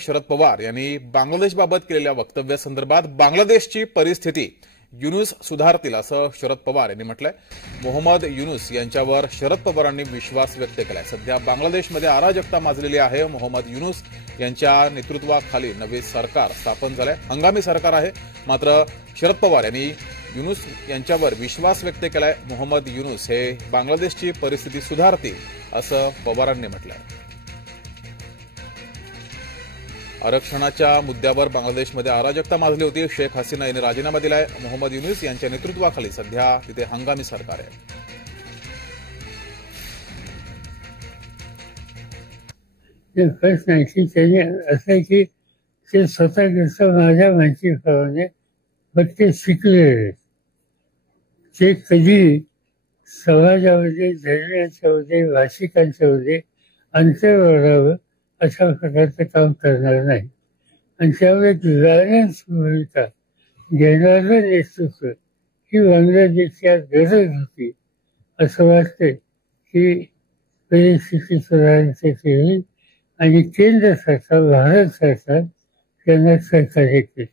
शरद पवार यांनी बांगलादेशबाबत केलेल्या वक्तव्यासंदर्भात बांगलादेशची परिस्थिती युनुस सुधारतील असं शरद पवार यांनी म्हटलंय। मोहम्मद युनुस यांच्यावर शरद पवारांनी विश्वास व्यक्त केलाय। सध्या बांगलादेशमध्ये अराजकता माजलेली आहे। मोहम्मद युनुस यांच्या नेतृत्वाखाली नवे सरकार स्थापन झालंय, हंगामी सरकार आहे। मात्र शरद पवार यांनी युनुस यांच्यावर विश्वास व्यक्त केलाय। मोहम्मद युनुस हे बांगलादेशची परिस्थिती सुधारतील असं पवारांनी म्हटलंय। आरक्षणाच्या मुद्द्यावर बांगलादेशमध्ये अराजकता माजली होती। शेख हसीना यांनी राजीनामा दिलाय। मोहम्मद युनुस यांच्या नेतृत्वाखाली सध्या तिथे हंगामी सरकार आहे। प्रश्न आहे की त्याने असं आहे की ते स्वतः माझ्या मानसिकपणाने फक्त शिकलेले, ते कधी समाजामध्ये, धर्मियांच्यामध्ये, भाषिकांच्यामध्ये अंतर वाढावं अशा प्रकारचं काम करणार नाही। आणि त्यामुळे बॅलन्स भूमिका घेणारं नेतृत्व ही बांगलादेशच्या गरज होती असं वाटतंय की परिस्थिती सुधारण्यासाठी होईल आणि केंद्र सरकार, भारत सरकार त्यांना सहकार्य केले।